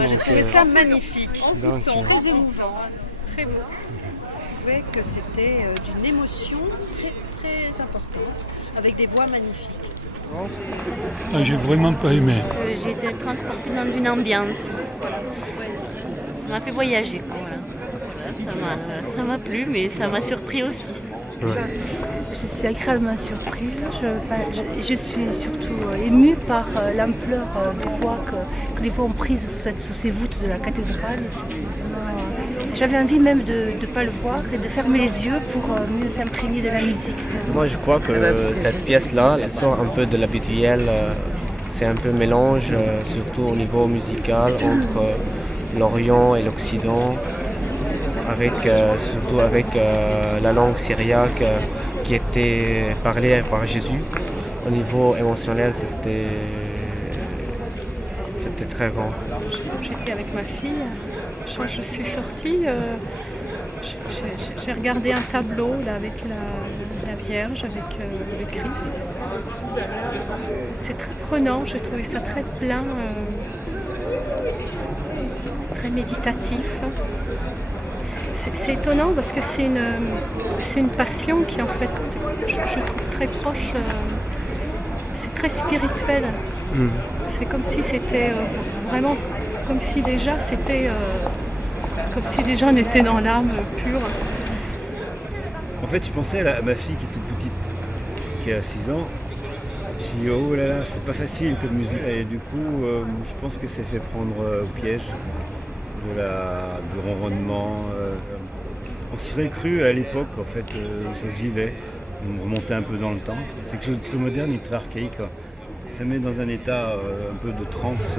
J'ai trouvé ça magnifique. Très émouvant. Très beau. Je trouvais que c'était d'une émotion très, très importante, avec des voix magnifiques. Ah, j'ai vraiment pas aimé. J'ai été transportée dans une ambiance. Ça m'a fait voyager. Voilà, ça m'a plu, mais ça m'a surpris aussi. Ouais. Je suis agréablement surprise. Je suis surtout émue par l'ampleur des voix que les voix ont prises sous ces voûtes de la cathédrale. J'avais envie même de ne pas le voir et de fermer les yeux pour mieux s'imprégner de la musique. Moi je crois que cette pièce-là, elle sort un peu de l'habituel. C'est un peu mélange, surtout au niveau musical, entre l'Orient et l'Occident, surtout avec la langue syriaque qui était parlée par Jésus. Au niveau émotionnel, c'était très grand. J'étais avec ma fille. Quand je suis sortie, j'ai regardé un tableau là, avec la Vierge, avec le Christ. C'est très prenant, j'ai trouvé ça très plein, très méditatif. C'est étonnant parce que c'est une passion qui en fait, je trouve très proche, c'est très spirituel. C'est comme si c'était vraiment, comme si déjà c'était, comme si déjà on était dans l'âme pure. En fait, je pensais à ma fille qui est toute petite, qui a 6 ans. J'ai dit, oh là là, c'est pas facile comme musique. Et du coup, je pense que c'est fait prendre au piège du ronronnement. On s'y cru à l'époque, en fait, où ça se vivait. On remontait un peu dans le temps. C'est quelque chose de très moderne et très archaïque, quoi. Ça met dans un état un peu de transe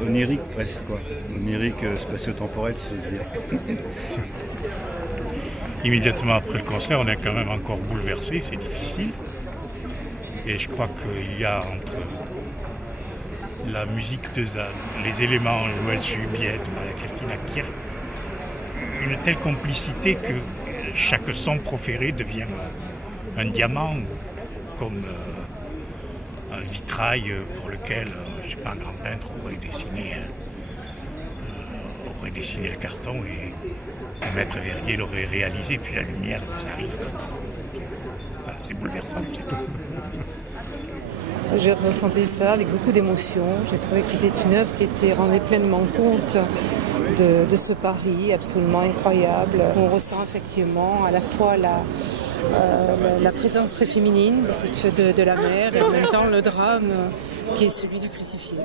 onirique presque, quoi. Onirique spatio-temporel, si j'ose dire. Immédiatement après le concert, on est quand même encore bouleversé, c'est difficile. Et je crois qu'il y a entre la musique de Zan, les éléments, Joël Subiette, Maria-Christina Kirch, une telle complicité que chaque son proféré devient un diamant, comme un vitrail pour lequel, je sais pas, un grand peintre aurait dessiné le carton et le maître verrier l'aurait réalisé, puis la lumière nous arrive comme ça. Voilà, c'est bouleversant, c'est tout. J'ai ressenti ça avec beaucoup d'émotion. J'ai trouvé que c'était une œuvre qui rendait pleinement compte de ce Paris absolument incroyable. On ressent effectivement à la fois la présence très féminine de la mère et en même temps le drame qui est celui du crucifié.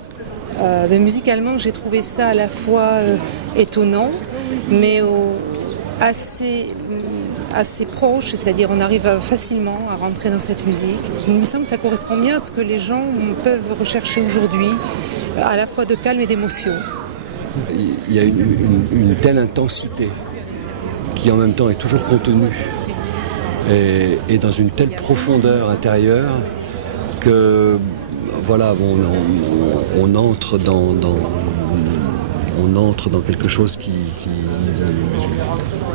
Musicalement, j'ai trouvé ça à la fois étonnant, mais assez proche, c'est-à-dire on arrive facilement à rentrer dans cette musique. Il me semble que ça correspond bien à ce que les gens peuvent rechercher aujourd'hui, à la fois de calme et d'émotion. Il y a une telle intensité qui en même temps est toujours contenue et dans une telle profondeur intérieure que voilà, on entre dans quelque chose qu'on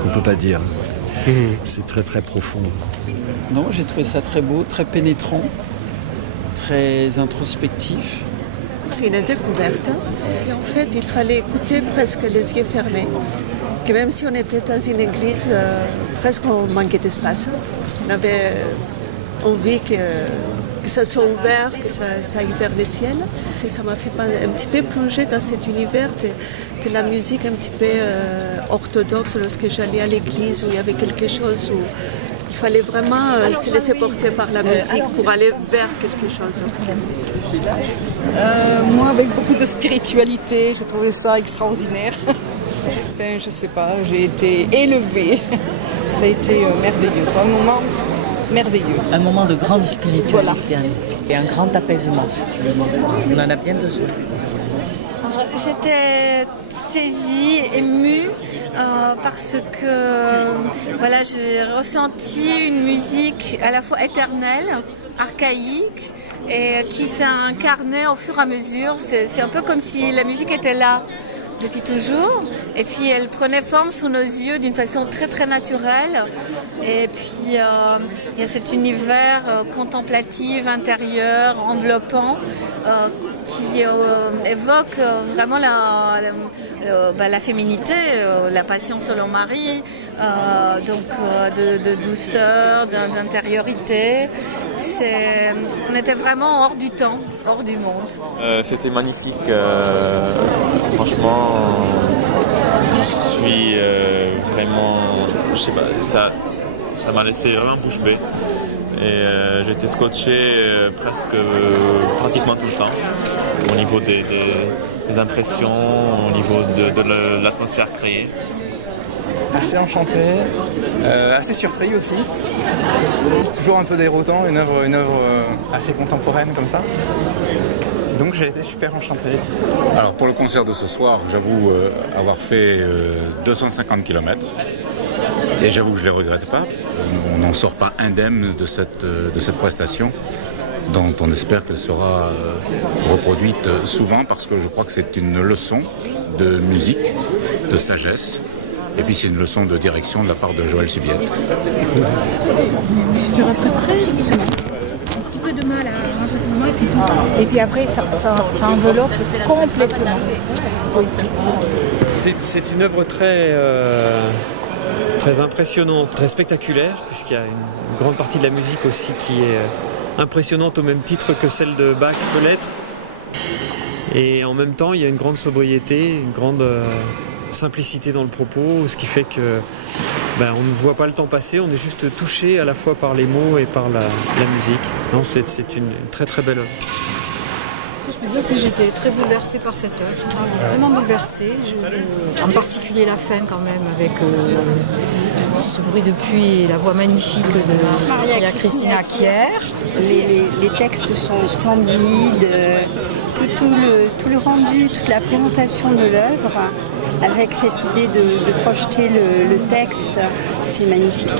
ne peut pas dire. C'est très très profond. Non, j'ai trouvé ça très beau, très pénétrant, très introspectif. C'est une découverte. Et en fait, il fallait écouter presque les yeux fermés. Que même si on était dans une église, presque on manquait d'espace. On avait envie que ça soit ouvert, que ça aille vers le ciel. Et ça m'a fait un petit peu plonger dans cet univers de la musique un petit peu orthodoxe lorsque j'allais à l'église, où il y avait quelque chose où il fallait vraiment se laisser porter par la musique pour aller vers quelque chose. Moi, avec beaucoup de spiritualité, j'ai trouvé ça extraordinaire. Enfin, je sais pas, j'ai été élevée. Ça a été merveilleux, un moment merveilleux. Un moment de grande spiritualité, voilà. Et un grand apaisement. On en a bien besoin. J'étais saisie, émue, parce que voilà, j'ai ressenti une musique à la fois éternelle, archaïque, et qui s'incarnait au fur et à mesure. C'est un peu comme si la musique était là depuis toujours, et puis elle prenait forme sous nos yeux d'une façon très très naturelle. Et puis il y a cet univers contemplatif, intérieur, enveloppant, qui évoque vraiment la féminité, la passion selon Marie, de douceur, d'intériorité. On était vraiment hors du temps, hors du monde. C'était magnifique, franchement, je suis vraiment, je sais pas, ça m'a laissé vraiment bouche bée. Et j'étais scotché pratiquement tout le temps, au niveau des impressions, au niveau de l'atmosphère créée. Assez enchanté, assez surpris aussi. C'est toujours un peu déroutant, une œuvre assez contemporaine comme ça. Donc j'ai été super enchanté. Alors pour le concert de ce soir, j'avoue avoir fait 250 km. Et j'avoue que je ne les regrette pas. On n'en sort pas indemne de cette prestation, dont on espère qu'elle sera reproduite souvent, parce que je crois que c'est une leçon de musique, de sagesse, et puis c'est une leçon de direction de la part de Joël Subiette. Sur un très justement. Un petit peu de mal à un petit moment, et puis après ça enveloppe complètement. C'est une œuvre très impressionnante, très spectaculaire, puisqu'il y a une grande partie de la musique aussi qui est impressionnante au même titre que celle de Bach peut l'être. Et en même temps, il y a une grande sobriété, une grande simplicité dans le propos, ce qui fait que on ne voit pas le temps passer, on est juste touché à la fois par les mots et par la musique. Non, c'est une très très belle œuvre. Ce que je peux dire, c'est que j'étais très bouleversée par cette œuvre, vraiment bouleversée, en particulier la fin quand même, avec ce bruit de pluie et la voix magnifique de Maria Cristina Kier. Les textes sont splendides, tout le rendu, toute la présentation de l'œuvre, avec cette idée de projeter le texte, c'est magnifique.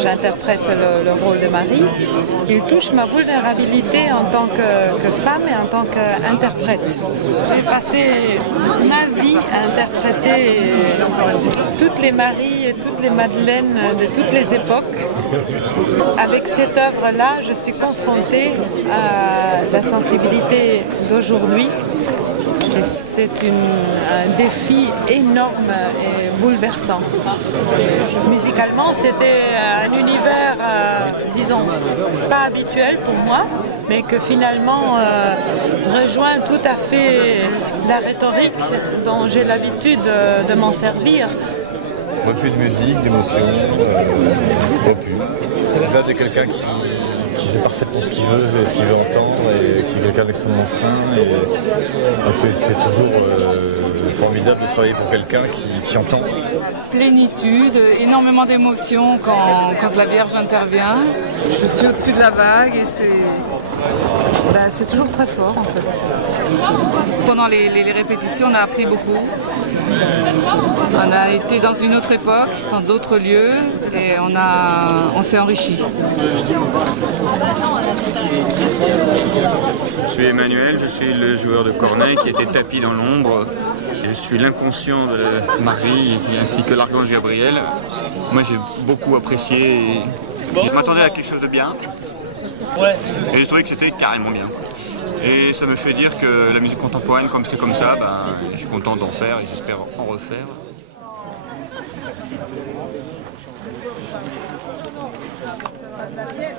J'interprète le rôle de Marie. Il touche ma vulnérabilité en tant que femme et en tant qu'interprète. J'ai passé ma vie à interpréter toutes les Maries et toutes les Madeleines de toutes les époques. Avec cette œuvre-là, je suis confrontée à la sensibilité d'aujourd'hui. Et c'est un défi énorme et bouleversant. Musicalement, c'était un univers, disons, pas habituel pour moi, mais que finalement rejoint tout à fait la rhétorique dont j'ai l'habitude de m'en servir. Refus de musique, d'émotion, refus. C'est déjà de quelqu'un qui sait parfaitement ce qu'il veut entendre, et qui est quelqu'un d'extrêmement fin. C'est toujours formidable de travailler pour quelqu'un qui entend. Plénitude, énormément d'émotions quand la Vierge intervient. Je suis au-dessus de la vague et c'est toujours très fort en fait. Pendant les répétitions, on a appris beaucoup. On a été dans une autre époque, dans d'autres lieux, et on s'est enrichi. Je suis Emmanuel, je suis le joueur de Corneille qui était tapi dans l'ombre. Je suis l'inconscient de Marie ainsi que l'archange Gabriel. Moi j'ai beaucoup apprécié. Je m'attendais à quelque chose de bien. Et j'ai trouvé que c'était carrément bien. Et ça me fait dire que la musique contemporaine, comme c'est comme ça, je suis content d'en faire et j'espère en refaire. Yes.